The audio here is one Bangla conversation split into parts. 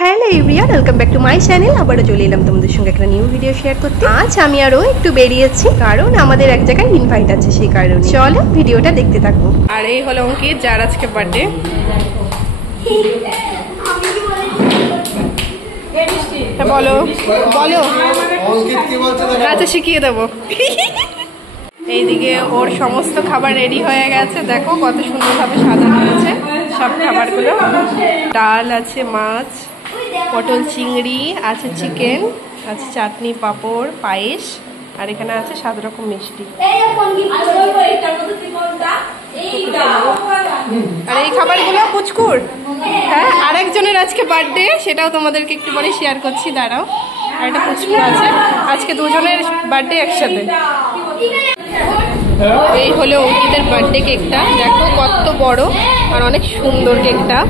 Hello everyone, welcome back to my channel. আবারও চলে এলাম তোমাদের সঙ্গে একটা নিউ ভিডিও শেয়ার করতে। আজ আমি আরও একটু বেরিয়েছি, কারণ আমাদের এক জায়গায় ইনভাইট আছে, সেই কারণে। চলো ভিডিওটা দেখতে থাকো। আর এই হলো অঙ্কিত, যার আজকে বার্থডে। বলো বলো, আচ্ছা শিখিয়ে দেবো। এইদিকে ওর সমস্ত খাবার রেডি হয়ে গেছে, দেখো কত সুন্দরভাবে সাজানো হয়েছে সব খাবারগুলো। ডাল আছে, মাছ, পটল চিংড়ি আছে, চিকেন আছে, চাটনি, পাঁপড়, পায়েস, আর এখানে আছে 7 রকম মিষ্টি। আর এই খাবারগুলো পুচকুর। হ্যাঁ, আরেকজনের আজকে বার্থডে, সেটাও তোমাদেরকে একটু পরে শেয়ার করছি, দাঁড়াও। আর একটা পুচকুর আছে, আজকে দুজনের বার্থডে একসাথে। এই হলো অঙ্কিতের বার্থডে কেকটা, দেখো কত বড় আর অনেক সুন্দর কেকটা।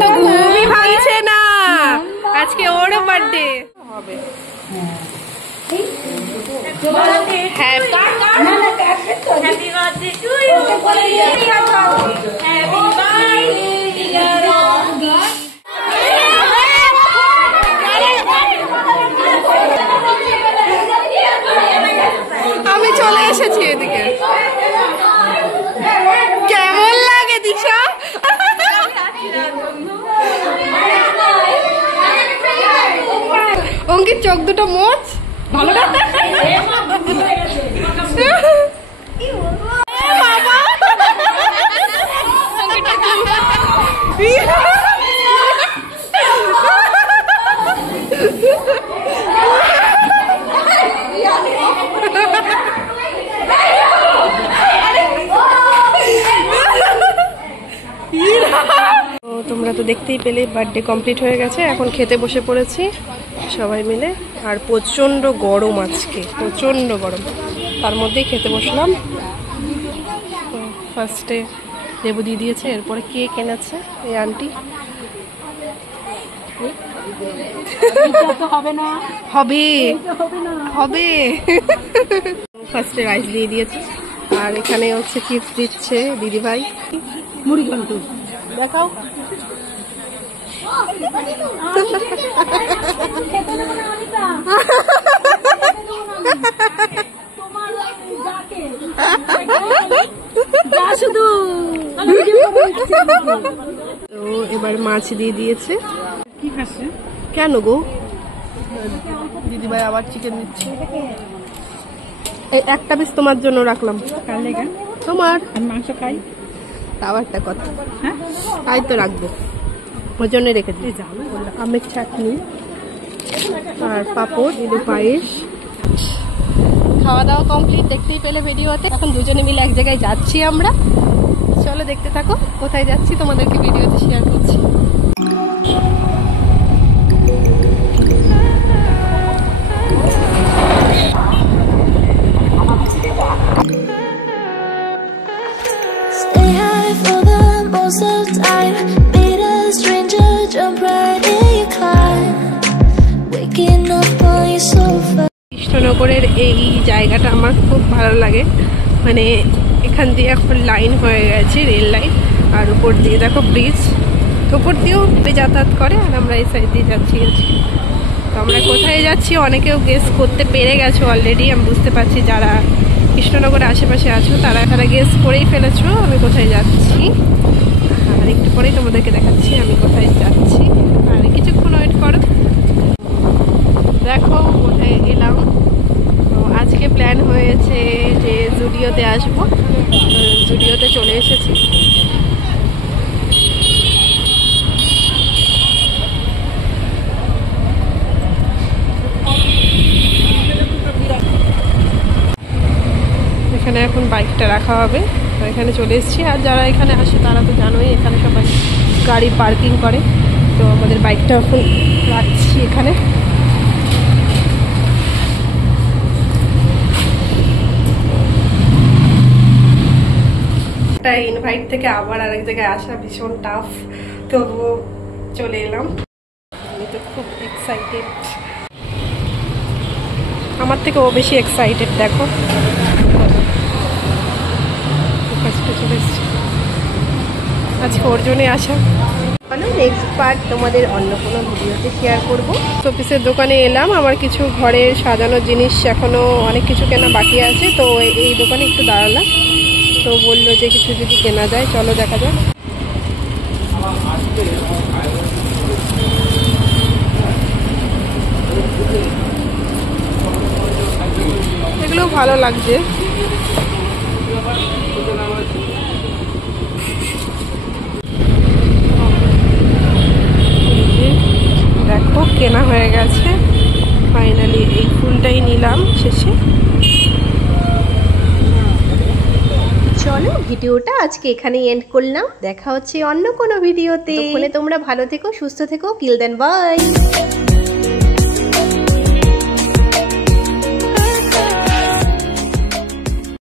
তো ঘুমই ভাঙছে না, আজকে ওরও বার্থডে হবে। আমি চলে এসেছি এদিকে। কেমন লাগে দিশা? অঙ্কিত চোখ দুটো মোচ ভালো। তোমরা তো দেখতেই পেলে বার্থডে কমপ্লিট হয়ে গেছে, এখন খেতে বসে পড়েছি সবাই মিলে। আর প্রচণ্ড গরম আজকে, প্রচণ্ড গরম, তার মধ্যেই খেতে বসলাম। ফার্স্টে লেবু দিয়ে দিয়েছে, এরপরে কেক এনেছে এই আন্টি। হবে হবে। ফার্স্টে রাইস দিয়ে দিয়েছে, আর এখানে হচ্ছে চিপস দিচ্ছে দিদিভাই। মুড়ি ঘন্ট দেখাও। তো এবার মাছ দিয়ে দিয়েছে। কি খাচ্ছে? কেন গো? দিদিভাই আবার চিকেন দিচ্ছে। একটা পিস তোমার জন্য রাখলাম। তোমার মাংস খাই, তাও একটা কথা। হ্যাঁ তাই তো রাখবো, ওই জন্য রেখে দিই। আমের চাটনি আর পাঁপড়, পায়েস। খাওয়া দাওয়া কমপ্লিট, দেখতেই পেলে ভিডিওতে। এখন দুজনে মিলে এক জায়গায় যাচ্ছি আমরা। চলো দেখতে থাকো, কোথায় যাচ্ছি তোমাদেরকে ভিডিওতে শেয়ার করছি। কৃষ্ণনগরের এই জায়গাটা আমার খুব ভালো লাগে, মানে এখান দিয়ে এখন লাইন হয়ে গেছে, রেল লাইন, আর উপর দিয়ে দেখো ব্রিজ, উপর দিয়েও যাতায়াত করে, আর আমরা এই সাইড দিয়ে যাচ্ছি। তো আমরা কোথায় যাচ্ছি অনেকেও গেস করতে পেরে গেছো অলরেডি, আমি বুঝতে পারছি। যারা কৃষ্ণনগরের আশেপাশে আছো তারা গেস করেই ফেলেছো আমি কোথায় যাচ্ছি। আর একটু পরেই তোমাদেরকে দেখাচ্ছি আমি কোথায় যাচ্ছি, আর কিছুক্ষণ ওয়েট করো। দেখো কোথায় এলাম। তো আজকে প্ল্যান হয়েছে যে জুডিওতে আসবো, জুডিওতে চলে এসেছি। এখানে এখন বাইকটা রাখা হবে, তো এখানে চলে এসেছি। আর যারা এখানে আসে তারা তো জানোই, এখানে সবাই গাড়ি পার্কিং করে। তো আমাদের বাইকটা এখন রাখছি এখানে। একটা ইনভাইট থেকে আবার আরেক জায়গায় আসা ভীষণ টাফ, তো চলে এলাম। আমি তো খুব এক্সাইটেড, আমার থেকে ও বেশি এক্সাইটেড। দেখো চলে এসেছি, আজকে ওর জন্যই আসা। নেক্সট পার্ট তোমাদের অন্য কোনো ভিডিওতে শেয়ার করব। শোপিসের দোকানে এলাম, আমার কিছু ঘরের সাজানোর জিনিস এখনো অনেক কিছু কেনা বাকি আছে, তো এই দোকানে একটু দাঁড়ালাম। তো বললো যে কিছু যদি কেনা যায়, চলো দেখা যাক। এগুলো ভালো লাগছে। দেখো কেনা হয়ে গেছে ফাইনালি, এই ফুলটাই নিলাম শেষে। চলো ভিডিওটা আজকে এখানেই এন্ড করলাম, দেখা হচ্ছে অন্য কোনো ভিডিওতে। তোমরা ভালো থেকো, সুস্থ থেকো, টিল দেন বাই।